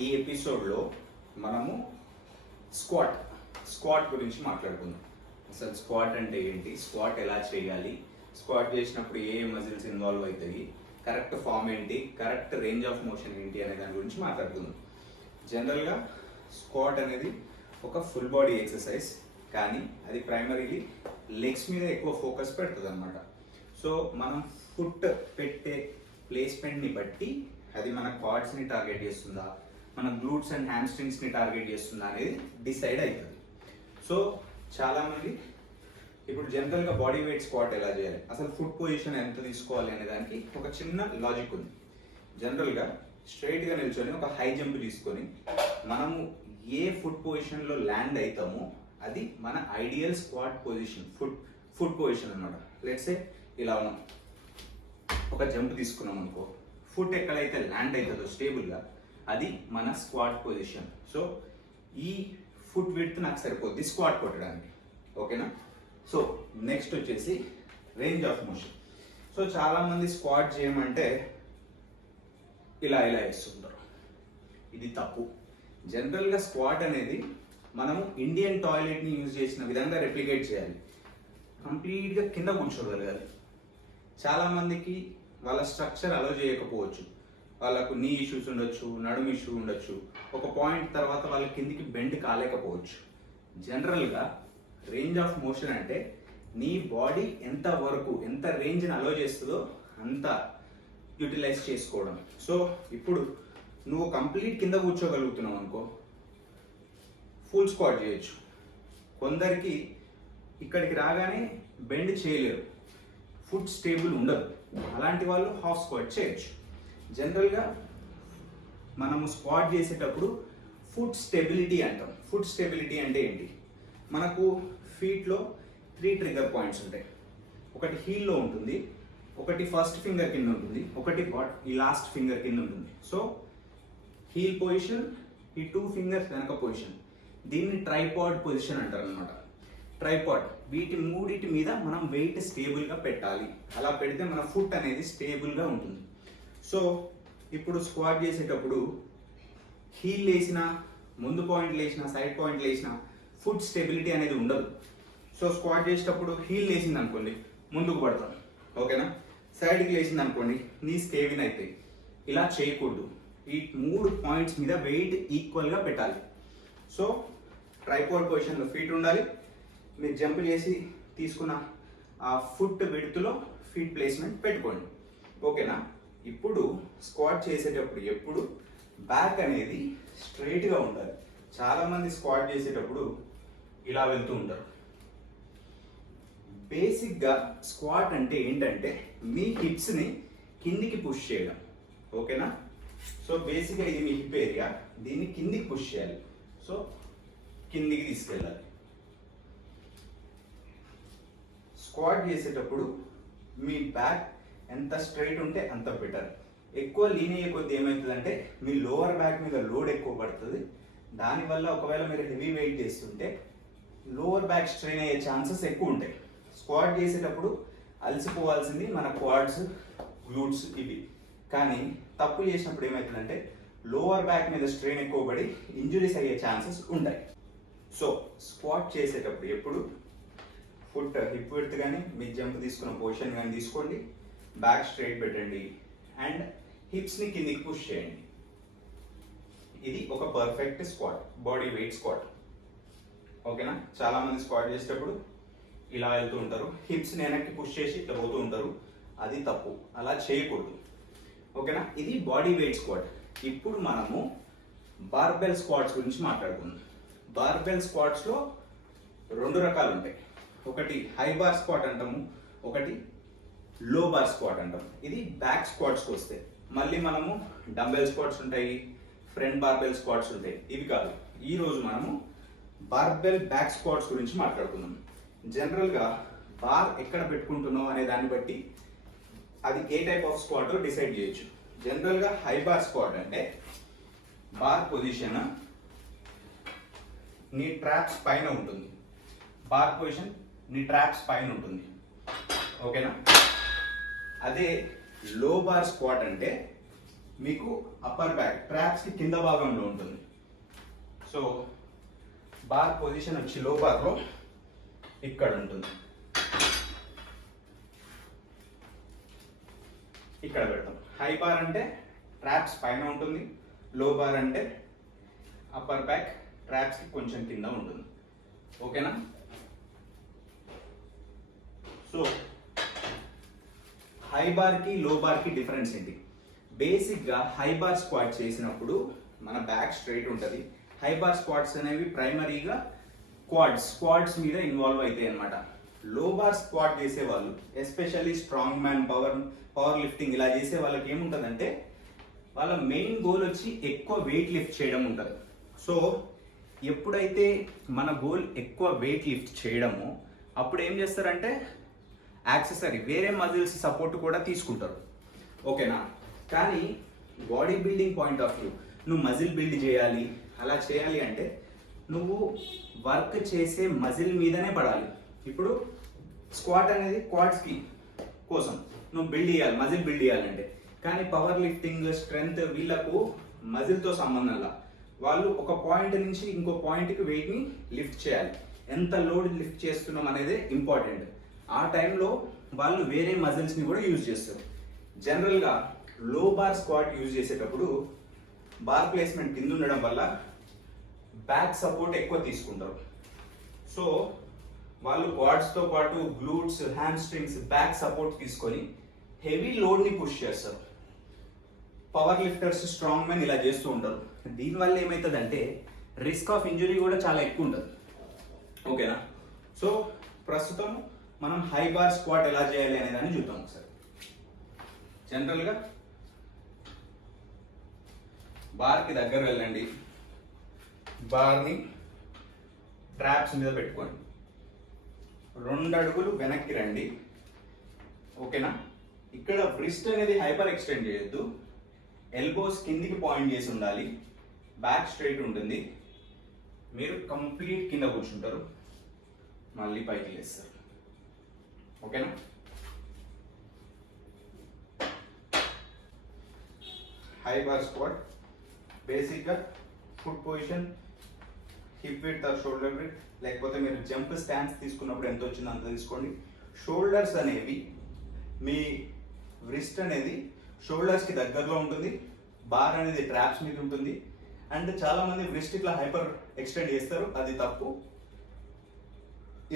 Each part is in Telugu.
ఈ ఎపిసోడ్లో మనము స్క్వాట్ గురించి మాట్లాడుకుందాం. అసలు స్క్వాట్ అంటే ఏంటి, స్క్వాట్ ఎలా చేయాలి, స్క్వాట్ చేసినప్పుడు ఏ మజిల్స్ ఇన్వాల్వ్ అవుతాయి, కరెక్ట్ ఫామ్ ఏంటి, కరెక్ట్ రేంజ్ ఆఫ్ మోషన్ ఏంటి అనే దాని గురించి మాట్లాడుకుందాం. జనరల్గా స్క్వాట్ అనేది ఒక ఫుల్ బాడీ ఎక్సర్సైజ్, కానీ అది ప్రైమరీలీ లెగ్స్ మీద ఎక్కువ ఫోకస్ పెడుతుంది అనమాట. సో మనం ఫుట్ పెట్టే ప్లేస్మెంట్ని బట్టి అది మన క్వాడ్స్ని టార్గెట్ చేస్తుందా, మన గ్లూట్స్ అండ్ హ్యామ్స్ట్రింగ్స్ని టార్గెట్ చేస్తుందా అనేది డిసైడ్ అవుతుంది. సో చాలామంది ఇప్పుడు జనరల్గా బాడీ వెయిట్ స్క్వాట్ ఎలా చేయాలి, అసలు ఫుట్ పొజిషన్ ఎంత తీసుకోవాలి అనే దానికి ఒక చిన్న లాజిక్ ఉంది. జనరల్గా స్ట్రైట్గా నిల్చొని ఒక హై జంప్ తీసుకొని మనము ఏ ఫుట్ పొజిషన్లో ల్యాండ్ అవుతామో అది మన ideal squat position, foot position అనమాట. లెట్సే ఇలా ఉన్నాం, ఒక జంప్ తీసుకున్నాం అనుకో, ఫుట్ ఎక్కడైతే ల్యాండ్ అవుతుందో స్టేబుల్గా అది మన స్క్వాట్ పొజిషన్. సో ఈ ఫుట్ విడ్త్ నాకు సరిపోద్ది స్క్వాట్ కొట్టడానికి, ఓకేనా. సో నెక్స్ట్ వచ్చేసి రేంజ్ ఆఫ్ మోషన్. సో చాలామంది స్క్వాట్ చేయమంటే ఇలా వేస్తుంటారు, ఇది తప్పు. జనరల్గా స్క్వాట్ అనేది మనము ఇండియన్ టాయిలెట్ని యూజ్ చేసిన విధంగా రెప్లికేట్ చేయాలి, కంప్లీట్గా కింద కూర్చోగలగాలి. చాలామందికి వాళ్ళ స్ట్రక్చర్ అలో చేయకపోవచ్చు, వాళ్ళకు నీ ఇష్యూస్ ఉండొచ్చు, నడుము ఇష్యూ ఉండొచ్చు, ఒక పాయింట్ తర్వాత వాళ్ళ కిందికి బెండ్ కాలేకపోవచ్చు. జనరల్గా రేంజ్ ఆఫ్ మోషన్ అంటే నీ బాడీ ఎంత వరకు, ఎంత రేంజ్ని అలో చేస్తుందో అంత యూటిలైజ్ చేసుకోవడం. సో ఇప్పుడు నువ్వు కంప్లీట్ కింద కూర్చోగలుగుతున్నావు అనుకో, ఫుల్ స్క్వాట్ చేయొచ్చు. కొందరికి ఇక్కడికి రాగానే బెండ్ చేయలేరు, ఫుట్ స్టేబుల్ ఉండదు, అలాంటి వాళ్ళు హాఫ్ స్క్వాట్ చేయొచ్చు. జనరల్గా మనము స్క్వాట్ చేసేటప్పుడు ఫుట్ స్టెబిలిటీ అంటాం. ఫుట్ స్టెబిలిటీ అంటే ఏంటి, మనకు ఫీట్లో 3 ట్రిగ్గర్ పాయింట్స్ ఉంటాయి. ఒకటి హీల్లో ఉంటుంది, ఒకటి ఫస్ట్ ఫింగర్ కింద ఉంటుంది, ఒకటి ఈ లాస్ట్ ఫింగర్ కింద ఉంటుంది. సో హీల్ పొజిషన్, ఈ 2 ఫింగర్స్ వెనక పొజిషన్, దీన్ని ట్రైపాడ్ పొజిషన్ అంటారు అనమాట. ట్రైపాడ్, వీటి మూడిటి మీద మనం వెయిట్ స్టేబుల్గా పెట్టాలి. అలా పెడితే మన ఫుట్ అనేది స్టేబుల్గా ఉంటుంది. సో ఇప్పుడు స్క్వాట్ చేసేటప్పుడు హీల్ వేసిన, ముందు పాయింట్ వేసిన, సైడ్ పాయింట్ వేసిన ఫుట్ స్టెబిలిటీ అనేది ఉండదు. సో స్క్వాట్ చేసేటప్పుడు హీల్ వేసింది అనుకోండి ముందుకు పడతాం, ఓకేనా. సైడ్కి వేసింది అనుకోండి నీస్ కేవిన్ అవుతాయి. ఇలా చేయకూడదు, ఈ 3 పాయింట్స్ మీద వెయిట్ ఈక్వల్గా పెట్టాలి. సో ట్రైపాడ్ పొజిషన్లో ఫీట్ ఉండాలి, మీరు జంప్ చేసి తీసుకున్న ఆ ఫుట్ విడ్త్లో ఫీట్ ప్లేస్మెంట్ పెట్టుకోండి, ఓకేనా. ఇప్పుడు స్క్వాట్ చేసేటప్పుడు ఎప్పుడు బ్యాక్ అనేది స్ట్రైట్గా ఉండాలి. చాలామంది స్క్వాట్ చేసేటప్పుడు ఇలా వెళ్తూ ఉంటారు. బేసిక్గా స్క్వాట్ అంటే ఏంటంటే మీ హిప్స్ని కిందికి పుష్ చేయడం, ఓకేనా. సో బేసిక్గా ఇది మీ హిప్ ఏరియా, దీన్ని కిందికి పుష్ చేయాలి. సో కిందికి తీసుకెళ్ళాలి. స్క్వాట్ చేసేటప్పుడు మీ బ్యాక్ ఎంత స్ట్రైట్ ఉంటే అంత బెటర్. ఎక్కువ లీన్ అయ్యే కొద్ది ఏమవుతుందంటే మీ లోవర్ బ్యాక్ మీద లోడ్ ఎక్కువ పడుతుంది. దానివల్ల ఒకవేళ మీరు హెవీ వెయిట్ చేస్తుంటే లోవర్ బ్యాక్ స్ట్రెయిన్ అయ్యే ఛాన్సెస్ ఎక్కువ ఉంటాయి. స్క్వాట్ చేసేటప్పుడు అలసిపోవాల్సింది మన క్వాడ్స్, గ్లూట్స్ ఇవి. కానీ తప్పు చేసినప్పుడు ఏమవుతుందంటే లోవర్ బ్యాక్ మీద స్ట్రెయిన్ ఎక్కువ పడి ఇంజురీస్ అయ్యే ఛాన్సెస్ ఉంటాయి. సో స్క్వాట్ చేసేటప్పుడు ఎప్పుడు ఫుట్ హిప్ విడ్త్ కానీ మీ జంప్ తీసుకున్న పొజిషన్ కానీ తీసుకోండి, బ్యాక్ స్ట్రైట్ పెట్టండి అండ్ హిప్స్ని కిందికి పుష్ చేయండి. ఇది ఒక perfect squat, body weight squat, ఓకేనా. చాలామంది స్క్వాట్ చేసేటప్పుడు ఇలా వెళ్తూ ఉంటారు, హిప్స్ని వెనక్కి పుష్ చేసి ఇట్లా పోతూ ఉంటారు, అది తప్పు, అలా చేయకూడదు, ఓకేనా. ఇది బాడీ వెయిట్ స్క్వాట్. ఇప్పుడు మనము బార్బెల్ స్క్వాట్స్ గురించి మాట్లాడుకుందాం. బార్బెల్ స్క్వాట్స్లో 2 రకాలు ఉంటాయి, ఒకటి హై బార్ స్క్వాట్ అంటాము, ఒకటి లో బార్ స్క్వాట్ అంటాం. ఇది బ్యాక్ స్క్వాట్స్కి వస్తే. మళ్ళీ మనము డంబెల్ స్క్వాట్స్ ఉంటాయి, ఫ్రంట్ బార్బెల్ స్క్వాట్స్ ఉంటాయి, ఇవి కాదు. ఈరోజు మనము బార్బెల్ బ్యాక్ స్క్వాట్స్ గురించి మాట్లాడుకుందాం. జనరల్గా బార్ ఎక్కడ పెట్టుకుంటున్నావు అనే దాన్ని బట్టి అది ఏ టైప్ ఆఫ్ స్క్వాట్ డిసైడ్ చేయొచ్చు. జనరల్గా హై బార్ స్క్వాట్ అంటే బార్ పొజిషన్ నీ ట్రాప్స్ పైన ఉంటుంది, బార్ పొజిషన్ నీ ట్రాప్స్ పైన ఉంటుంది, ఓకేనా. అదే లో బార్ స్క్వాట్ అంటే మీకు అప్పర్ బ్యాక్ ట్రాప్స్ కి కింద భాగంలో ఉంటుంది. సో బార్ పొజిషన్ వచ్చి లో బార్లో ఇక్కడ ఉంటుంది, ఇక్కడ పెడతాం. హై బార్ అంటే ట్రాప్స్ పైన ఉంటుంది, లో బార్ అంటే అప్పర్ బ్యాక్ ట్రాప్స్ కి కొంచెం కింద ఉంటుంది. ఓకేనా? సో హై బార్ కి లో బార్ కి డిఫరెన్స్ ఏంటి? బేసిక్ గా హై బార్ స్క్వాట్ చేసినప్పుడు మన బ్యాక్ స్ట్రైట్ ఉంటుంది. హై బార్ స్క్వాట్స్ అనేవి ప్రైమరీగా స్క్వాడ్స్ మీద ఇన్వాల్వ్ అవుతాయి అన్నమాట. లో బార్ స్క్వాట్ చేసే వాళ్ళు, especially strong man, power lifting ఇలా చేసే వాళ్ళకి ఏముంటుందంటే వాళ్ళ మెయిన్ గోల్ వచ్చి ఎక్కువ వెయిట్ లిఫ్ట్ చేయడం ఉంటుంది. సో ఎప్పుడైతే మన గోల్ ఎక్కువ వెయిట్ లిఫ్ట్ చేయడమో అప్పుడు ఏం చేస్తారంటే యాక్సెసరీ వేరే మజిల్స్ సపోర్ట్ కూడా తీసుకుంటారు. ఓకేనా? కానీ body building point of view, నువ్వు మజిల్ బిల్డ్ చేయాలి, అలా చేయాలి అంటే నువ్వు వర్క్ చేసే మజిల్ మీదనే పడాలి. ఇప్పుడు స్క్వాట్ అనేది క్వాడ్స్కి కోసం నువ్వు బిల్డ్ చేయాలి, మజిల్ బిల్డ్ చేయాలంటే. కానీ పవర్ లిఫ్టింగ్, స్ట్రెంగ్త్ వీళ్ళకు మజిల్తో సంబంధంలా, వాళ్ళు ఒక పాయింట్ నుంచి ఇంకో పాయింట్కి వెయిట్ని లిఫ్ట్ చేయాలి. ఎంత లోడ్ లిఫ్ట్ చేస్తున్నాం అనేది ఇంపార్టెంట్. ఆ టైంలో వాళ్ళు వేరే మజిల్స్ని కూడా యూజ్ చేస్తారు. జనరల్గా లో బార్ స్క్వాట్ యూజ్ చేసేటప్పుడు బార్ ప్లేస్మెంట్ కింద ఉండడం వల్ల బ్యాక్ సపోర్ట్ ఎక్కువ తీసుకుంటారు. సో వాళ్ళు క్వాడ్స్తో పాటు glutes, hamstrings, back support తీసుకొని హెవీ లోడ్ని పుష్ చేస్తారు. పవర్ లిఫ్టర్స్, స్ట్రాంగ్ మెన్ ఇలా చేస్తూ ఉంటారు. దీనివల్ల ఏమవుతుందంటే రిస్క్ ఆఫ్ ఇంజురీ కూడా చాలా ఎక్కువ ఉంటుంది. ఓకేనా? సో ప్రస్తుతం మనం హై బార్ స్క్వాట్ ఎలా చేయాలి అనే దాన్ని చూద్దాం ఒకసారి. జనరల్గా బార్కి దగ్గర వెళ్ళండి, బార్ని ట్రాప్స్ మీద పెట్టుకోండి, 2 అడుగులు వెనక్కి రండి. ఓకేనా? ఇక్కడ వ్రిస్ట్ అనేది హైపర్ ఎక్స్టెండ్ చేయొద్దు, ఎల్బోస్ కిందికి పాయింట్ చేసి ఉండాలి, బ్యాక్ స్ట్రైట్ ఉంటుంది, మీరు కంప్లీట్ కింద కూర్చుంటారు, మళ్ళీ పైకి లేస్తారు. ఓకేనా? హై బార్ స్క్వాట్ బేసిక్గా foot position, hip width are shoulder width, లేకపోతే మీరు జంప్ స్టాన్స్ తీసుకున్నప్పుడు ఎంత వచ్చిందో అంత తీసుకోండి. షోల్డర్స్ అనేవి, మీ వ్రిస్ట్ అనేది షోల్డర్స్కి దగ్గరలో ఉంటుంది, బార్ అనేది ట్రాప్స్ మీద ఉంటుంది. అండ్ చాలా మంది వ్రిస్ట్ ఇట్లా హైపర్ ఎక్స్టెండ్ చేస్తారు, అది తప్పు.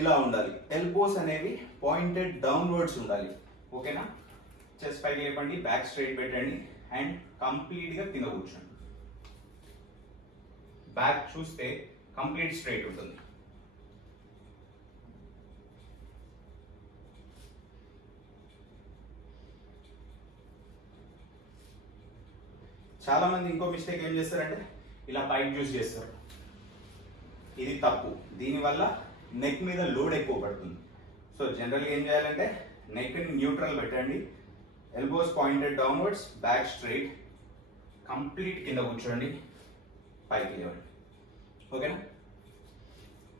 ఇలా ఉండాలి. ఎల్బోస్ అనేవి పాయింటెడ్ డౌన్వర్డ్స్ ఉండాలి. ఓకేనా? చెస్ట్ పైకి లేపండి, బ్యాక్ స్ట్రైట్ పెట్టండి అండ్ కంప్లీట్గా కింద కూర్చోండి. బ్యాక్ చూస్తే కంప్లీట్ స్ట్రైట్ ఉంటుంది. చాలా మంది ఇంకో మిస్టేక్ ఏం చేస్తారంటే ఇలా పైకి యూజ్ చేస్తారు, ఇది తప్పు. దీనివల్ల నెక్ మీద లోడ్ ఎక్కువ పడుతుంది. సో జనరల్గా ఏం చేయాలంటే నెక్ని న్యూట్రల్ పెట్టండి, elbows pointed downwards, back straight, complete కింద కూర్చోండి, పైకి లేవండి. ఓకేనా?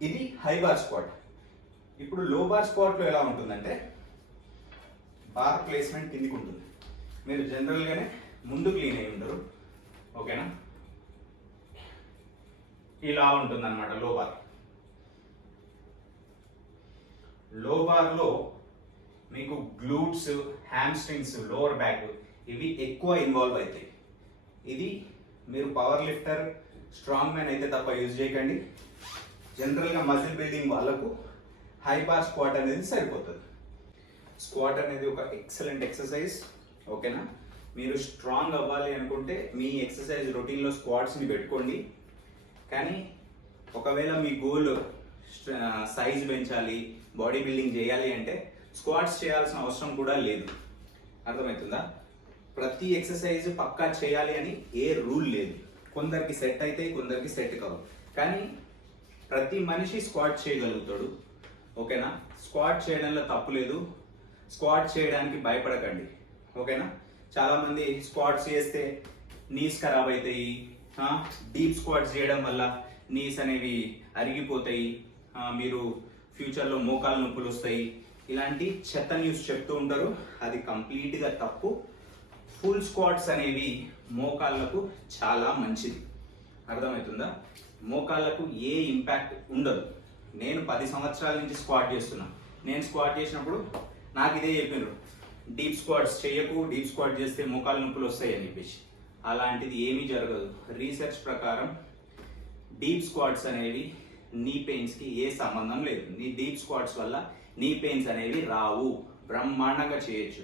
ఇది హై బార్ స్క్వాట్. ఇప్పుడు లో బార్ స్క్వాట్లో ఎలా ఉంటుందంటే బార్ ప్లేస్మెంట్ కిందికి ఉంటుంది, మీరు జనరల్గానే ముందు క్లీన్ అయి ఉండరు. ఓకేనా? ఇలా ఉంటుంది అనమాట లో బార్. లో బార్లో మీకు glutes, hamstrings, lower back ఇవి ఎక్కువ ఇన్వాల్వ్ అవుతాయి. ఇది మీరు పవర్ లిఫ్టర్, స్ట్రాంగ్ మ్యాన్ అయితే తప్ప యూజ్ చేయకండి. జనరల్గా మజిల్ బిల్డింగ్ వాళ్ళకు హై బార్ స్క్వాట్ అనేది సరిపోతుంది. స్క్వాట్ అనేది ఒక ఎక్సలెంట్ ఎక్సర్సైజ్. ఓకేనా? మీరు స్ట్రాంగ్ అవ్వాలి అనుకుంటే మీ ఎక్సర్సైజ్ రొటీన్లో స్క్వాట్స్ని పెట్టుకోండి. కానీ ఒకవేళ మీ గోల్ సైజ్ పెంచాలి, బాడీ బిల్డింగ్ చేయాలి అంటే స్క్వాట్స్ చేయాల్సిన అవసరం కూడా లేదు. అర్థమవుతుందా? ప్రతి ఎక్సర్సైజ్ పక్కా చేయాలి అని ఏ రూల్ లేదు. కొందరికి సెట్ అయితే, కొందరికి సెట్ కావు. కానీ ప్రతి మనిషి స్క్వాట్ చేయగలుగుతాడు. ఓకేనా? స్క్వాట్ చేయడంలో తప్పు లేదు. స్క్వాట్ చేయడానికి భయపడకండి. ఓకేనా? చాలామంది స్క్వాట్స్ చేస్తే నీస్ ఖరాబ్ అవుతాయి, డీప్ స్క్వాట్స్ చేయడం వల్ల నీస్ అనేవి అరిగిపోతాయి, మీరు ఫ్యూచర్లో మోకాలు నొప్పులు వస్తాయి, ఇలాంటి చెత్త న్యూస్ చెప్తూ ఉంటారు. అది కంప్లీట్గా తప్పు. ఫుల్ స్క్వాట్స్ అనేవి మోకాళ్ళకు చాలా మంచిది. అర్థమవుతుందా? మోకాళ్ళకు ఏ ఇంపాక్ట్ ఉండదు. నేను 10 సంవత్సరాల నుంచి స్క్వాట్ చేస్తున్నా. నేను స్క్వాట్ చేసినప్పుడు నాకు ఇదే చెప్పినారు, డీప్ స్క్వాట్స్ చేయకు, డీప్ స్క్వాట్ చేస్తే మోకాళ్ళ నొప్పులు వస్తాయి అని చెప్పేసి. అలాంటిది ఏమీ జరగదు. రీసెర్చ్ ప్రకారం డీప్ స్క్వాట్స్ అనేవి నీ పెయిన్స్కి ఏ సంబంధం లేదు. నీ డీప్ స్క్వాట్స్ వల్ల నీ పెయిన్స్ అనేవి రావు, బ్రహ్మాండంగా చేయొచ్చు.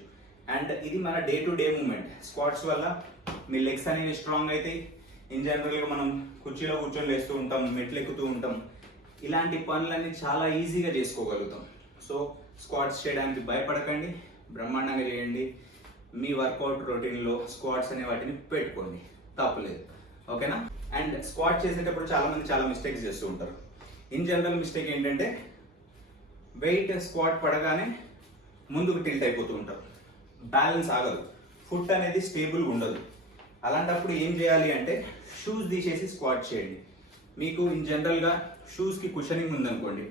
అండ్ ఇది మన day to day moment. Squats వల్ల మీ లెగ్స్ అనేవి స్ట్రాంగ్ అవుతాయి. ఇన్ జనరల్గా మనం కుర్చీలో కూర్చొని లేస్తూ ఉంటాం, మెట్లు ఎక్కుతూ ఉంటాం, ఇలాంటి పనులన్నీ చాలా ఈజీగా చేసుకోగలుగుతాం. సో స్క్వాట్స్ చేయడానికి భయపడకండి, బ్రహ్మాండంగా చేయండి. మీ వర్కౌట్ రొటీన్లో స్క్వాట్స్ అనే వాటిని పెట్టుకోండి, తప్పలేదు. ఓకేనా? అండ్ స్క్వాట్ చేసేటప్పుడు చాలా మిస్టేక్స్ చేస్తూ ఉంటారు. ఇన్ జనరల్ మిస్టేక్ ఏంటంటే వెయిట్ స్క్వాట్ పడగానే ముందుకు టిల్ట్ అయిపోతూ ఉంటారు, బ్యాలెన్స్ ఆగదు, ఫుట్ అనేది స్టేబుల్గా ఉండదు. అలాంటప్పుడు ఏం చేయాలి అంటే షూస్ తీసేసి స్క్వాట్ చేయండి. మీకు ఇన్ జనరల్గా షూస్కి కుషనింగ్ ఉందనుకోండి,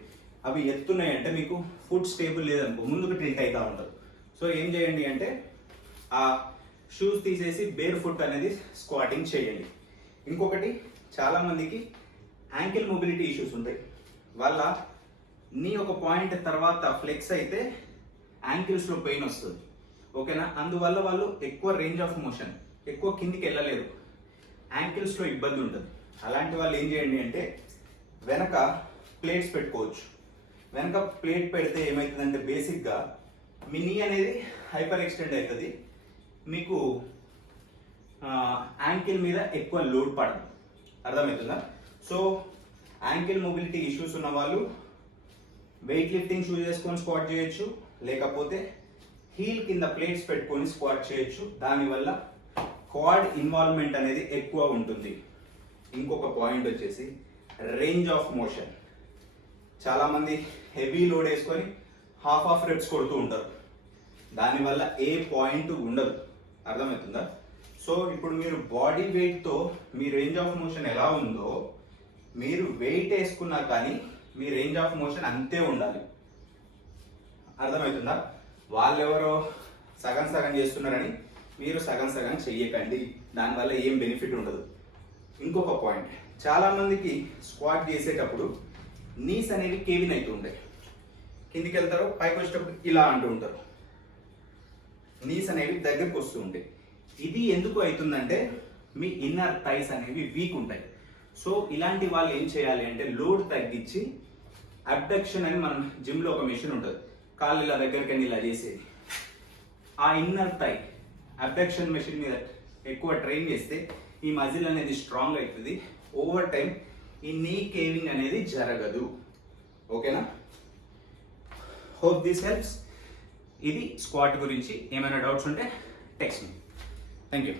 అవి ఎత్తున్నాయంటే మీకు ఫుట్ స్టేబుల్ లేదనుకో, ముందుకు టిల్ట్ అవుతూ ఉంటారు. సో ఏం చేయండి అంటే ఆ షూస్ తీసేసి బేర్ ఫుట్ అనేది స్క్వాటింగ్ చేయండి. ఇంకొకటి, చాలామందికి యాంకిల్ మొబిలిటీ ఇష్యూస్ ఉంటాయి. వాళ్ళ నీ ఒక పాయింట్ తర్వాత ఫ్లెక్స్ అయితే యాంకిల్స్లో పెయిన్ వస్తుంది. ఓకేనా? అందువల్ల వాళ్ళు ఎక్కువ రేంజ్ ఆఫ్ మోషన్, ఎక్కువ కిందికి వెళ్ళలేరు, యాంకిల్స్లో ఇబ్బంది ఉంటుంది. అలాంటి వాళ్ళు ఏం చేయండి అంటే వెనక ప్లేట్స్ పెట్టుకోవచ్చు. వెనక ప్లేట్ పెడితే ఏమవుతుందంటే బేసిక్గా మీ నీ అనేది హైపర్ ఎక్స్టెండ్ అవుతుంది, మీకు యాంకిల్ మీద ఎక్కువ లోడ్ పడదు. అర్థమవుతుందా? సో యాంకిల్ మొబిలిటీ ఇష్యూస్ ఉన్న వాళ్ళు వెయిట్ లిఫ్టింగ్ షూస్ వేసుకొని స్క్వాట్ చేయొచ్చు, లేకపోతే హీల్ కింద ప్లేట్స్ పెట్టుకొని స్క్వాట్ చేయొచ్చు. దానివల్ల క్వాడ్ ఇన్వాల్వ్మెంట్ అనేది ఎక్కువ ఉంటుంది. ఇంకొక పాయింట్ వచ్చేసి రేంజ్ ఆఫ్ మోషన్. చాలామంది హెవీ లోడ్ వేసుకొని హాఫ్ రెప్స్ కొడుతూ ఉంటారు, దానివల్ల ఏ పాయింట్ ఉండదు. అర్థమవుతుందా? సో ఇప్పుడు మీరు బాడీ వెయిట్తో మీ రేంజ్ ఆఫ్ మోషన్ ఎలా ఉందో, మీరు వెయిట్ వేసుకున్నా కానీ మీ రేంజ్ ఆఫ్ మోషన్ అంతే ఉండాలి. అర్థమవుతుందా? వాళ్ళెవరో సగం చేస్తున్నారని మీరు సగం చెయ్యకండి, దానివల్ల ఏం బెనిఫిట్ ఉండదు. ఇంకొక పాయింట్, చాలామందికి స్క్వాట్ చేసేటప్పుడు నీస్ అనేవి కేవిన్ అవుతూ ఉంటాయి. కిందికి వెళ్తారు, పైకి వచ్చేటప్పుడు ఇలా అంటూ ఉంటారు, నీస్ అనేవి దగ్గరికి వస్తూ ఉంటాయి. ఇది ఎందుకు అవుతుందంటే మీ ఇన్నర్ థైస్ అనేవి వీక్ ఉంటాయి. సో ఇలాంటి వాళ్ళు ఏం చేయాలి అంటే లోడ్ తగ్గించి, అబ్డక్షన్ అని మనం జిమ్లో ఒక మెషిన్ ఉంటుంది, కాళ్ళు ఇలా దగ్గరికి ఇలా చేసేది, ఆ ఇన్నర్ థై అబ్డక్షన్ మెషిన్ మీద ఎక్కువ ట్రైన్ చేస్తే ఈ మజిల్ అనేది స్ట్రాంగ్ అవుతుంది. ఓవర్ టైం ఈ నీ కేవింగ్ అనేది జరగదు. ఓకేనా? Hope this helps. ఇది స్క్వాట్ గురించి. ఏమైనా డౌట్స్ ఉంటే టెక్స్ట్ మీ. Thank you.